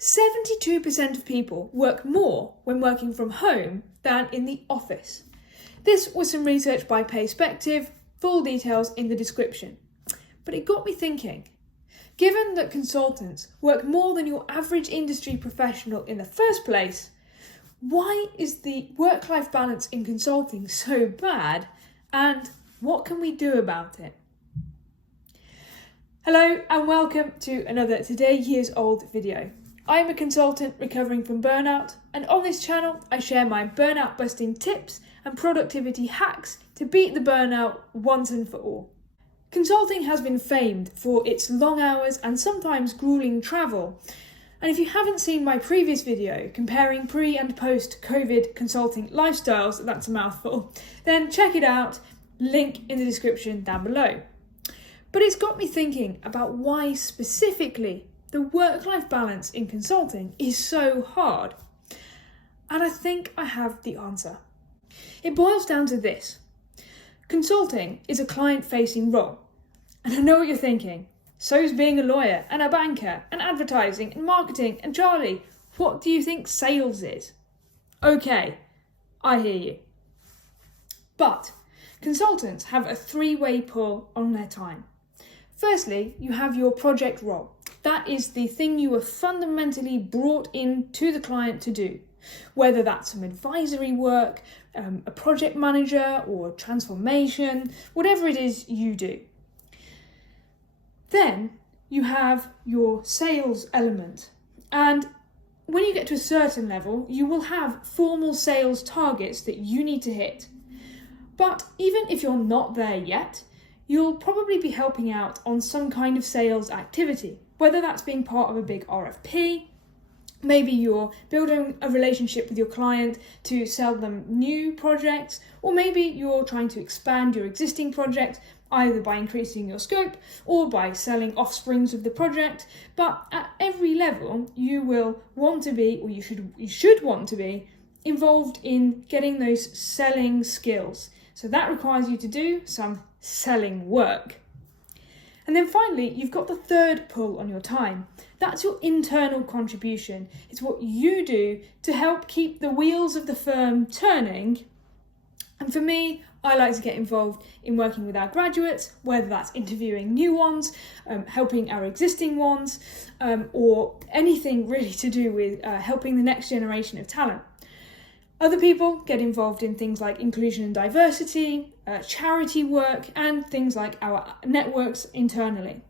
72% of people work more when working from home than in the office. This was some research by Payspective, full details in the description. But it got me thinking, given that consultants work more than your average industry professional in the first place, why is the work-life balance in consulting so bad, and what can we do about it? Hello and welcome to another Today Years Old video. I'm a consultant recovering from burnout, and on this channel I share my burnout busting tips and productivity hacks to beat the burnout once and for all. Consulting has been famed for its long hours and sometimes grueling travel. And if you haven't seen my previous video comparing pre and post COVID consulting lifestyles, that's a mouthful, then check it out, link in the description down below. But it's got me thinking about why specifically the work-life balance in consulting is so hard. And I think I have the answer. It boils down to this. Consulting is a client-facing role. And I know what you're thinking. So's being a lawyer and a banker and advertising and marketing and Charlie. What do you think sales is? Okay, I hear you. But consultants have a three-way pull on their time. Firstly, you have your project role. That is the thing you were fundamentally brought in to the client to do. Whether that's some advisory work, a project manager or transformation, whatever it is you do. Then you have your sales element. And when you get to a certain level, you will have formal sales targets that you need to hit. But even if you're not there yet, you'll probably be helping out on some kind of sales activity, whether that's being part of a big RFP, maybe you're building a relationship with your client to sell them new projects, or maybe you're trying to expand your existing project, either by increasing your scope or by selling offsprings of the project. But at every level, you will want to be, or you should want to be, involved in getting those selling skills. So that requires you to do some selling work. And then finally, you've got the third pull on your time. That's your internal contribution. It's what you do to help keep the wheels of the firm turning. And for me, I like to get involved in working with our graduates, whether that's interviewing new ones, helping our existing ones, or anything really to do with helping the next generation of talent. Other people get involved in things like inclusion and diversity, charity work, and things like our networks internally.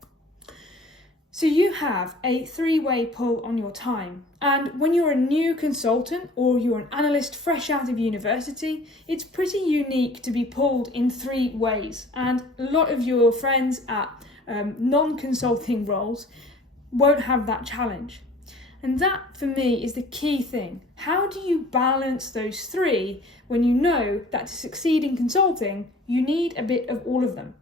So you have a three-way pull on your time. And when you're a new consultant or you're an analyst fresh out of university, it's pretty unique to be pulled in three ways. And a lot of your friends at non-consulting roles won't have that challenge. And that, for me, is the key thing. How do you balance those three when you know that to succeed in consulting, you need a bit of all of them?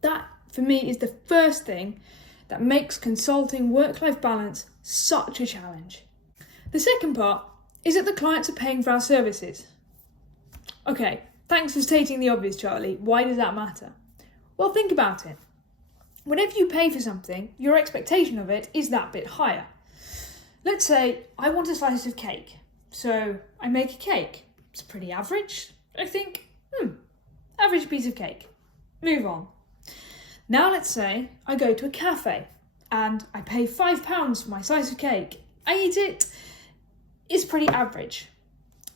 That, for me, is the first thing that makes consulting work-life balance such a challenge. The second part is that the clients are paying for our services. Okay, thanks for stating the obvious, Charlie. Why does that matter? Well, think about it. Whenever you pay for something, your expectation of it is that bit higher. Let's say I want a slice of cake, so I make a cake. It's pretty average. I think, average piece of cake. Move on. Now let's say I go to a cafe and I pay £5 for my slice of cake. I eat it. It's pretty average.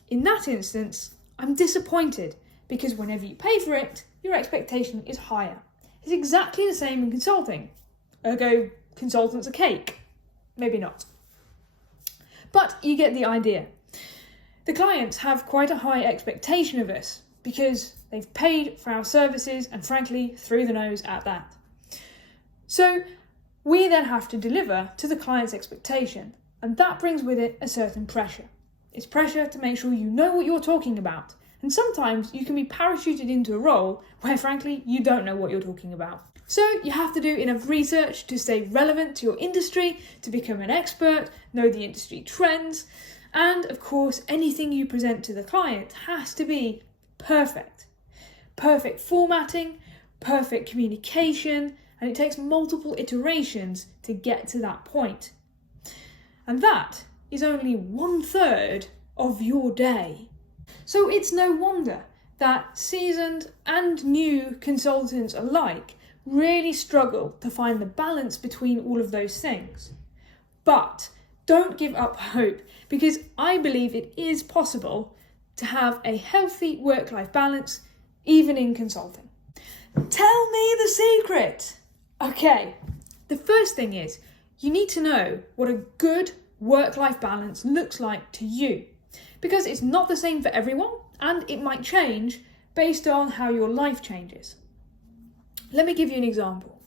In that instance, I'm disappointed because whenever you pay for it, your expectation is higher. It's exactly the same in consulting. Ergo, consultants are cake. Maybe not. But you get the idea. The clients have quite a high expectation of us because they've paid for our services and frankly threw the nose at that. So we then have to deliver to the client's expectation, and that brings with it a certain pressure. It's pressure to make sure you know what you're talking about, and sometimes you can be parachuted into a role where frankly you don't know what you're talking about. So you have to do enough research to stay relevant to your industry, to become an expert, know the industry trends, and of course anything you present to the client has to be perfect. Perfect formatting, perfect communication, and it takes multiple iterations to get to that point. And that is only 1/3 of your day. So it's no wonder that seasoned and new consultants alike really struggle to find the balance between all of those things. But don't give up hope, because I believe it is possible to have a healthy work-life balance even in consulting. Tell me the secret! Okay, the first thing is you need to know what a good work-life balance looks like to you, because it's not the same for everyone and it might change based on how your life changes. Let me give you an example.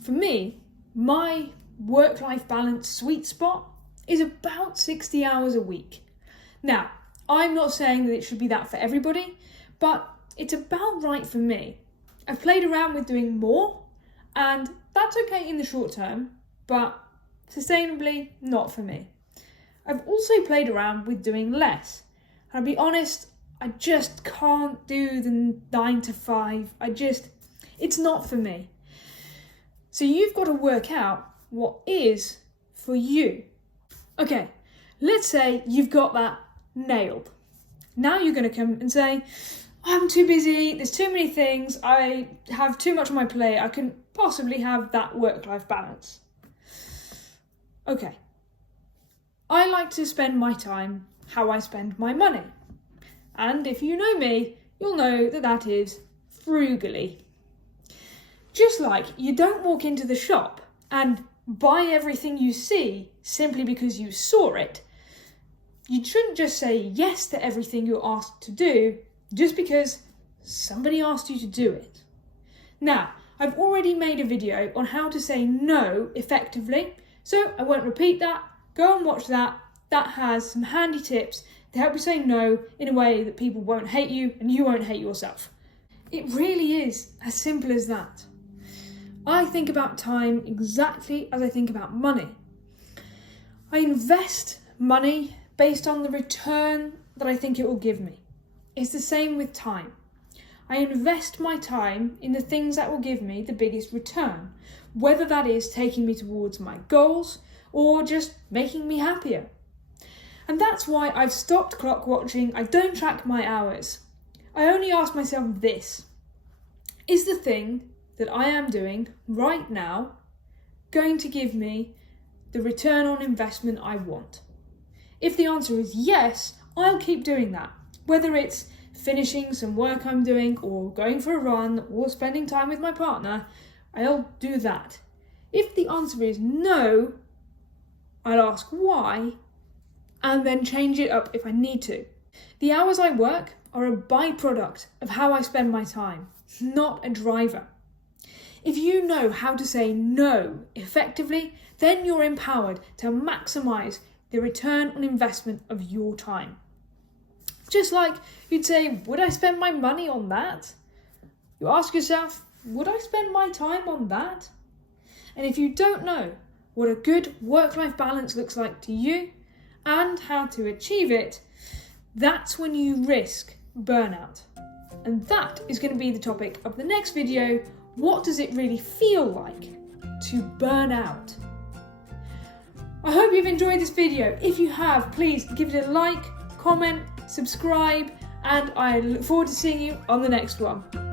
For me, my work-life balance sweet spot is about 60 hours a week. Now, I'm not saying that it should be that for everybody, but it's about right for me. I've played around with doing more, and that's okay in the short term, but sustainably not for me. I've also played around with doing less. I'll be honest, I just can't do the 9 to 5. It's not for me. So you've got to work out what is for you. Okay, let's say you've got that nailed. Now you're going to come and say, I'm too busy, there's too many things, I have too much on my plate, I can possibly have that work-life balance. Okay, I like to spend my time how I spend my money. And if you know me, you'll know that that is frugally. Just like you don't walk into the shop and buy everything you see simply because you saw it, you shouldn't just say yes to everything you're asked to do just because somebody asked you to do it. Now, I've already made a video on how to say no effectively, so I won't repeat that. Go and watch that. That has some handy tips to help you say no in a way that people won't hate you and you won't hate yourself. It really is as simple as that. I think about time exactly as I think about money. I invest money based on the return that I think it will give me. It's the same with time. I invest my time in the things that will give me the biggest return, whether that is taking me towards my goals or just making me happier. And that's why I've stopped clock watching. I don't track my hours. I only ask myself this: is the thing that I am doing right now going to give me the return on investment I want? If the answer is yes, I'll keep doing that. Whether it's finishing some work I'm doing or going for a run or spending time with my partner, I'll do that. If the answer is no, I'll ask why and then change it up if I need to. The hours I work are a byproduct of how I spend my time, not a driver. If you know how to say no effectively, then you're empowered to maximise the return on investment of your time. Just like you'd say, would I spend my money on that? You ask yourself, would I spend my time on that? And if you don't know what a good work-life balance looks like to you and how to achieve it, that's when you risk burnout. And that is going to be the topic of the next video. What does it really feel like to burn out? I hope you've enjoyed this video. If you have, please give it a like, comment, subscribe, and I look forward to seeing you on the next one.